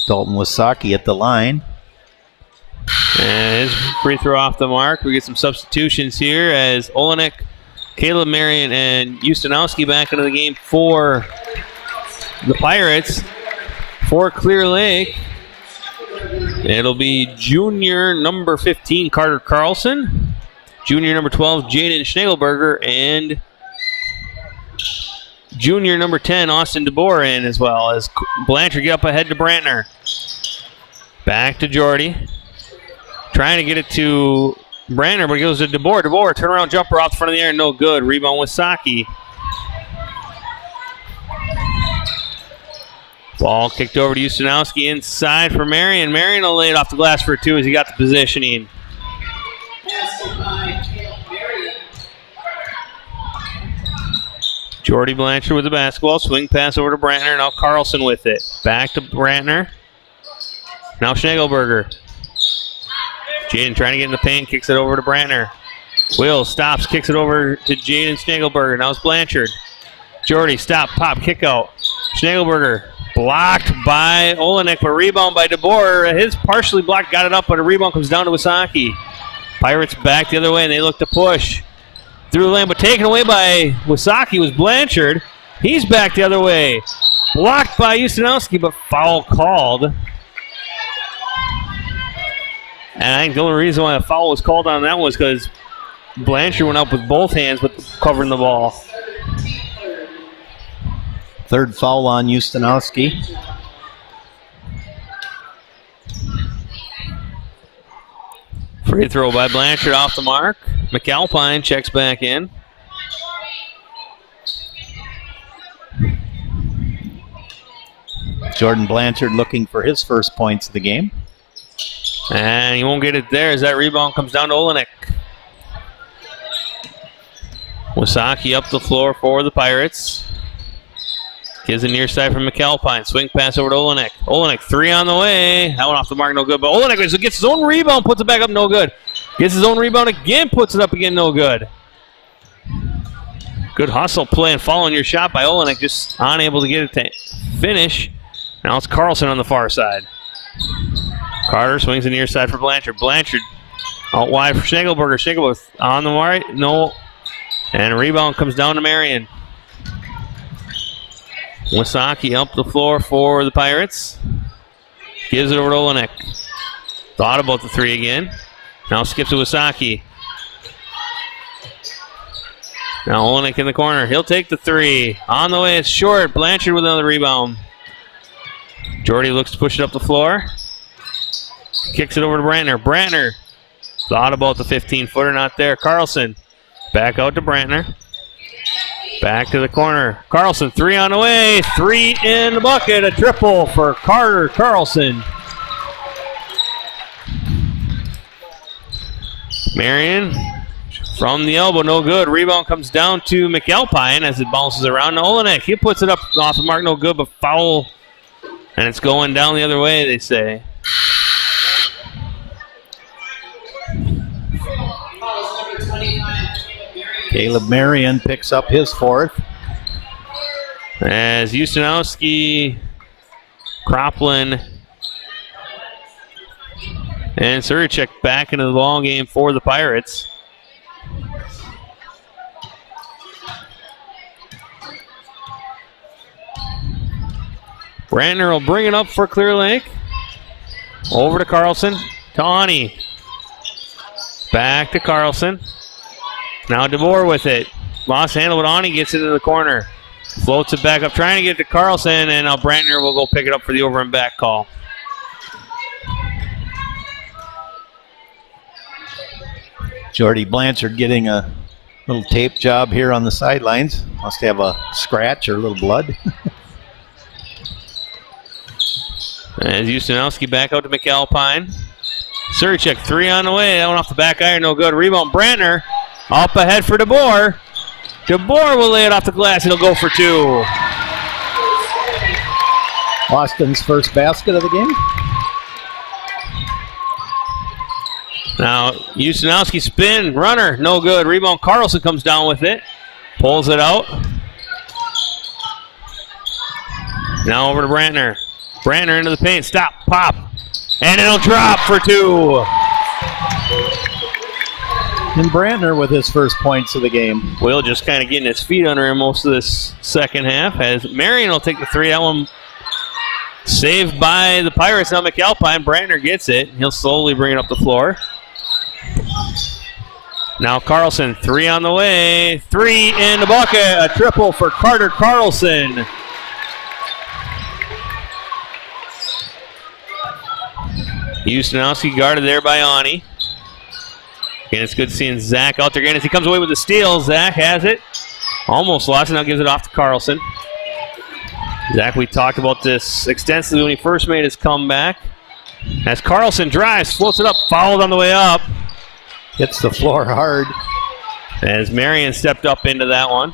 Dalton Wasaki at the line. And his free throw off the mark. We get some substitutions here as Olenek, Caleb Marion, and Ustinowski back into the game for the Pirates. For Clear Lake, it'll be junior number 15, Carter Carlson. Junior number 12, Jaden Schnagelberger. And junior number 10, Austin DeBoer in as well. As Blanchard get up ahead to Brantner. Back to Jordy. Trying to get it to Brantner, but it goes to DeBoer. DeBoer, turnaround jumper off the front of the air, no good. Rebound with Saki. Ball kicked over to Ustinowski inside for Marion. Marion will lay it off the glass for two as he got the positioning. Jordy Blanchard with the basketball. Swing pass over to Brantner. Now Carlson with it. Back to Brantner. Now Schnagelberger. Jaden trying to get in the paint. Kicks it over to Brantner. Will stops. Kicks it over to Jaden Schnagelberger. Now it's Blanchard. Jordy, stop, pop, kick out. Schnagelberger blocked by Olenek, but rebound by DeBoer. His partially blocked, got it up, but a rebound comes down to Wasaki. Pirates back the other way, and they look to push. Through the lane, but taken away by Wasaki was Blanchard. He's back the other way. Blocked by Ustinowski, but foul called. And I think the only reason why a foul was called on that was because Blanchard went up with both hands but covering the ball. Third foul on Ustinowski. Free throw by Blanchard off the mark. McAlpine checks back in. Jordan Blanchard looking for his first points of the game. And he won't get it there as that rebound comes down to Olenek. Wasaki up the floor for the Pirates. Gives the near side from McAlpine. Swing pass over to Olenek. Olenek, three on the way. That one off the mark, no good. But Olenek gets his own rebound, puts it back up, no good. Gets his own rebound again, puts it up again, no good. Good hustle play and following your shot by Olenek, just unable to get it to finish. Now it's Carlson on the far side. Carter swings the near side for Blanchard. Blanchard out wide for Schnagelberger. Schnagelberger on the right, no. And a rebound comes down to Marion. Wasaki up the floor for the Pirates. Gives it over to Olenek. Thought about the three again. Now skips to Wasaki. Now Olenek in the corner. He'll take the three. On the way, it's short. Blanchard with another rebound. Jordy looks to push it up the floor. Kicks it over to Brantner. Brantner thought about the 15-footer, not there. Carlson back out to Brantner. Back to the corner. Carlson, three on the way. Three in the bucket. A triple for Carter Carlson. Marion from the elbow, no good. Rebound comes down to McAlpine as it bounces around to Olenek. He puts it up off the mark, no good, but foul. And it's going down the other way, they say. Caleb Marion picks up his fourth. As Ustinowski, Croplin, and Suricek back into the ball game for the Pirates. Brantner will bring it up for Clear Lake. Over to Carlson. To Ani. Back to Carlson. Now DeBoer with it. Lost handle, but Ani gets it in the corner. Floats it back up, trying to get to Carlson, and now Brantner will go pick it up for the over and back call. Jordy Blanchard getting a little tape job here on the sidelines. Must have a scratch or a little blood. As Ustanowski back out to McAlpine. Surchek 3 on the way. That one off the back iron, no good. Rebound, Brantner. Up ahead for DeBoer. DeBoer will lay it off the glass. It'll go for 2. Austin's first basket of the game. Now, Ustanowski spin, runner, no good. Rebound, Carlson comes down with it. Pulls it out. Now over to Brantner. Brantner into the paint, stop, pop. And it'll drop for 2. And Brantner with his first points of the game. Will just kind of getting his feet under him most of this second half. As Marion will take the 3. That one saved by the Pirates. Now McAlpine. Brantner gets it. He'll slowly bring it up the floor. Now Carlson, 3 on the way. 3 in the bucket. A triple for Carter Carlson. Ustanowski guarded there by Ani. Again, it's good seeing Zach out there again as he comes away with the steal. Zach has it. Almost lost it. Now gives it off to Carlson. Zach, we talked about this extensively when he first made his comeback. As Carlson drives, floats it up, fouled on the way up. Hits the floor hard. As Marion stepped up into that one.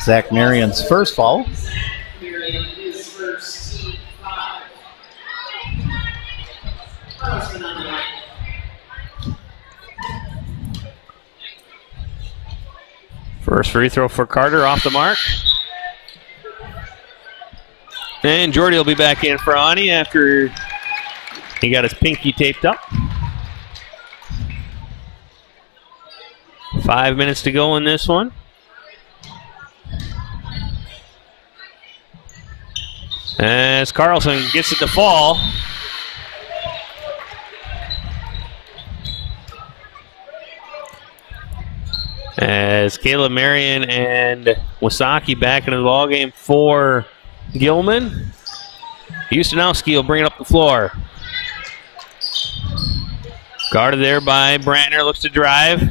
Zach Marion's first foul. Marion is first, team 5. Carlson on the line. First free throw for Carter off the mark. And Jordy will be back in for Ani after he got his pinky taped up. 5 minutes to go in this one. As Carlson gets it to fall. As Caleb Marion and Wasaki back into the ballgame for Gilman. Ustanowski will bring it up the floor. Guarded there by Brantner, looks to drive.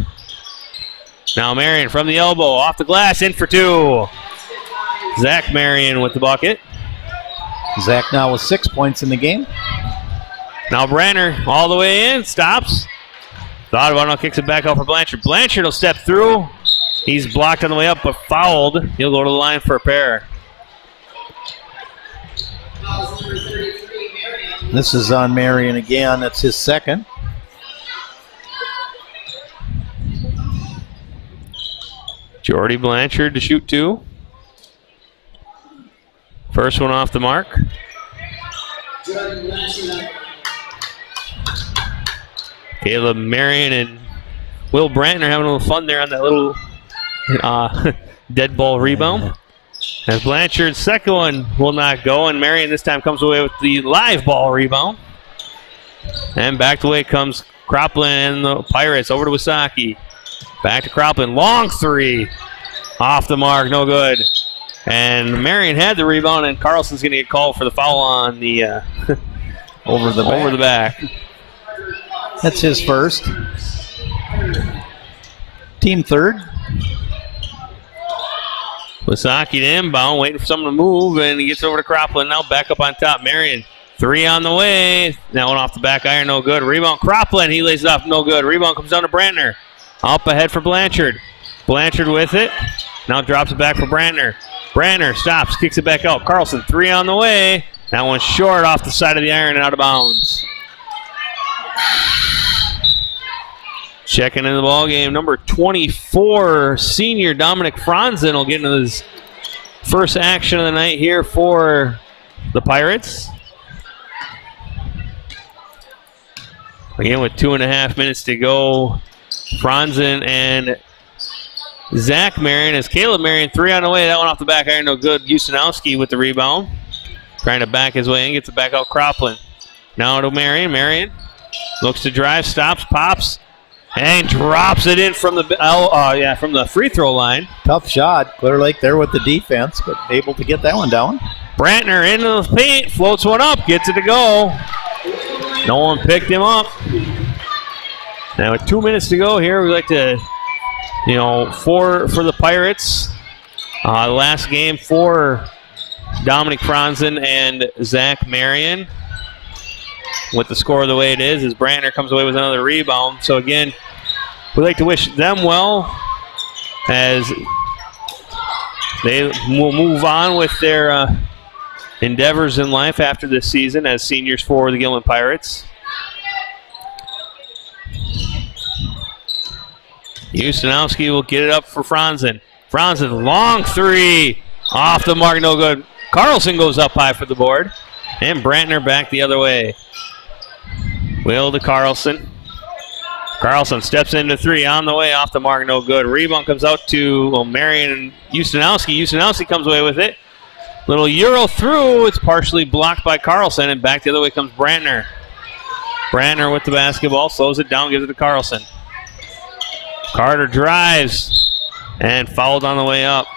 Now Marion from the elbow, off the glass, in for 2. Zach Marion with the bucket. Zach now with 6 points in the game. Now Brantner all the way in, stops. Thought about it, kicks it back out for Blanchard. Blanchard will step through. He's blocked on the way up, but fouled. He'll go to the line for a pair. Fouls number 33, Marion. This is on Marion again. That's his second. Jordy Blanchard to shoot 2. First one off the mark. Jordan Blanchard. Caleb Marion and Will Brantner having a little fun there on that little dead ball rebound. As Blanchard's second one will not go, and Marion this time comes away with the live ball rebound. And back the way comes Cropland and the Pirates over to Wasaki. Back to Cropland, long 3. Off the mark, no good. And Marion had the rebound, and Carlson's going to get called for the foul on the Over the back. That's his first. Team third. Wasaki to inbound, waiting for someone to move, and he gets over to Cropland. Now back up on top. Marion, 3 on the way. That one off the back iron, no good. Rebound, Cropland, he lays it off, no good. Rebound comes down to Brantner. Up ahead for Blanchard. Blanchard with it. Now drops it back for Brantner. Brantner stops, kicks it back out. Carlson, 3 on the way. That one's short off the side of the iron and out of bounds. Checking into the ball game, number 24, senior Dominic Franzen will get into his first action of the night here for the Pirates. Again, with 2.5 minutes to go, Franzen and Zach Marion as Caleb Marion, 3 on the way. That one off the back iron, no good. Ustanowski with the rebound. Trying to back his way in, gets it back out Cropland. Now to Marion. Marion looks to drive, stops, pops. And drops it in from the free throw line. Tough shot. Clear Lake there with the defense, but able to get that one down. Brantner into the paint, floats one up, gets it to go. No one picked him up. Now with 2 minutes to go here, we'd like to, for the Pirates. Last game for Dominic Franzen and Zach Marion. With the score the way it is, as Brantner comes away with another rebound. So again, we'd like to wish them well as they will move on with their endeavors in life after this season as seniors for the Gilman Pirates. Ustinowski will get it up for Franzen. Franzen, long three, off the mark, no good. Carlson goes up high for the board, and Brantner back the other way. Will to Carlson. Carlson steps into three, on the way, off the mark, no good. Rebound comes out to Marion and Ustinowski. Ustinowski comes away with it. Little Euro through, it's partially blocked by Carlson, and back the other way comes Brantner. Brantner with the basketball, slows it down, gives it to Carlson. Carter drives and fouled on the way up.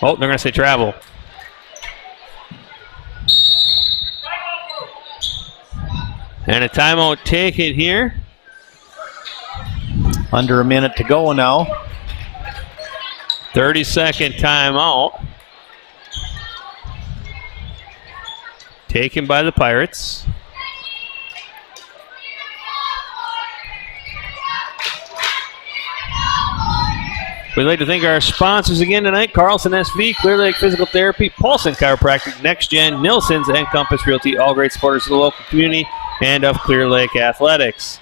Oh, they're going to say travel. And a timeout taken here. Under a minute to go now. 30-second timeout. Taken by the Pirates. We'd like to thank our sponsors again tonight: Carlson SV, Clear Lake Physical Therapy, Paulson Chiropractic, Next Gen, Nilsson's, and Compass Realty, all great supporters of the local community and of Clear Lake Athletics.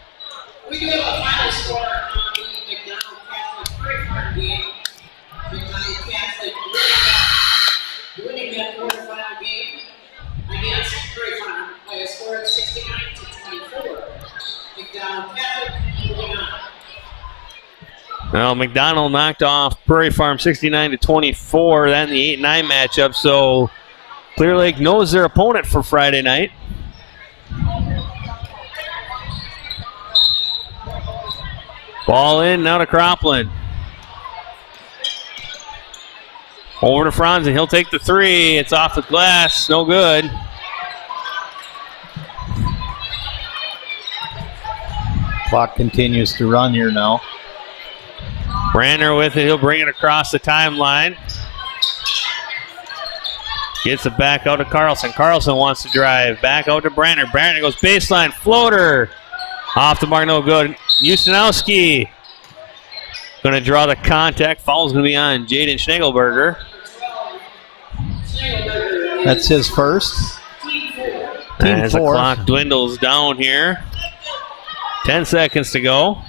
We do have a final score on the McDonald Catholic Prairie Farm game. McDonald Catholic winning that quarterfinal game against Prairie Farm by a score of 69-24. McDonald Catholic moving on. Well, McDonald knocked off Prairie Farm 69-24. That in the 8-9 matchup. So Clear Lake knows their opponent for Friday night. Ball in, now to Cropland. Over to Franzen. He'll take the three. It's off the glass. No good. Clock continues to run here now. Brantner with it. He'll bring it across the timeline. Gets it back out to Carlson. Carlson wants to drive. Back out to Brantner. Brantner goes baseline. Floater. Off the mark. No good. Ustinowski going to draw the contact. Foul's going to be on Jaden Schnegelberger. That's his first. As the clock dwindles down here. 10 seconds to go.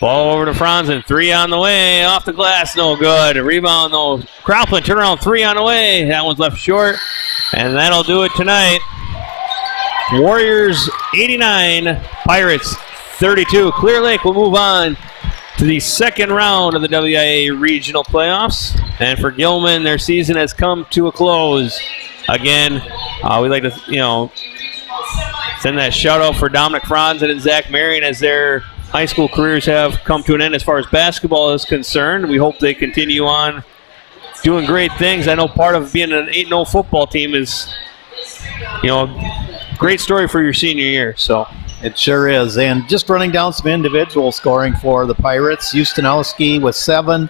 Ball over to Franzen. Three on the way. Off the glass. No good. A rebound, though. Cropland, turnaround. Three on the way. That one's left short. And that'll do it tonight. Warriors 89. Pirates 32. Clear Lake will move on to the second round of the WIAA regional playoffs. And for Gilman, their season has come to a close. Again, we'd like to, send that shout out for Dominic Franzen and Zach Marion as their high school careers have come to an end as far as basketball is concerned. We hope they continue on doing great things. I know part of being an 8-0 football team is, a great story for your senior year. So it sure is. And just running down some individual scoring for the Pirates. Ustinowski with 7.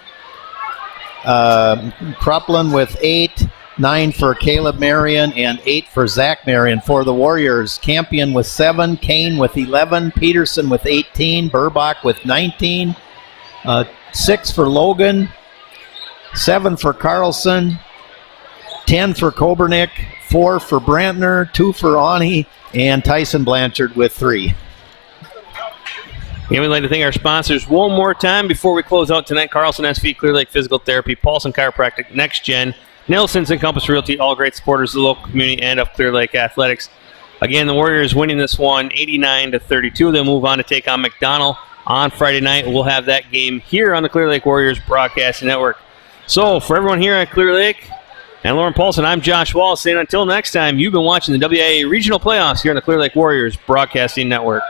Cropland with 8. 9 for Caleb Marion and 8 for Zach Marion. For the Warriors, Campion with 7, Kane with 11, Peterson with 18, Burbach with 19, 6 for Logan, 7 for Carlson, 10 for Kobernick, 4 for Brantner, 2 for Ani, and Tyson Blanchard with 3. Again, we'd like to thank our sponsors one more time before we close out tonight: Carlson SV, Clear Lake Physical Therapy, Paulson Chiropractic, Next Gen, Nilsson's, and Compass Realty, all great supporters of the local community and of Clear Lake Athletics. Again, the Warriors winning this one 89-32. They'll move on to take on McDonald on Friday night. We'll have that game here on the Clear Lake Warriors Broadcasting Network. So, for everyone here at Clear Lake and Lauren Paulson, I'm Josh Wallace, saying until next time, you've been watching the WIAA Regional Playoffs here on the Clear Lake Warriors Broadcasting Network.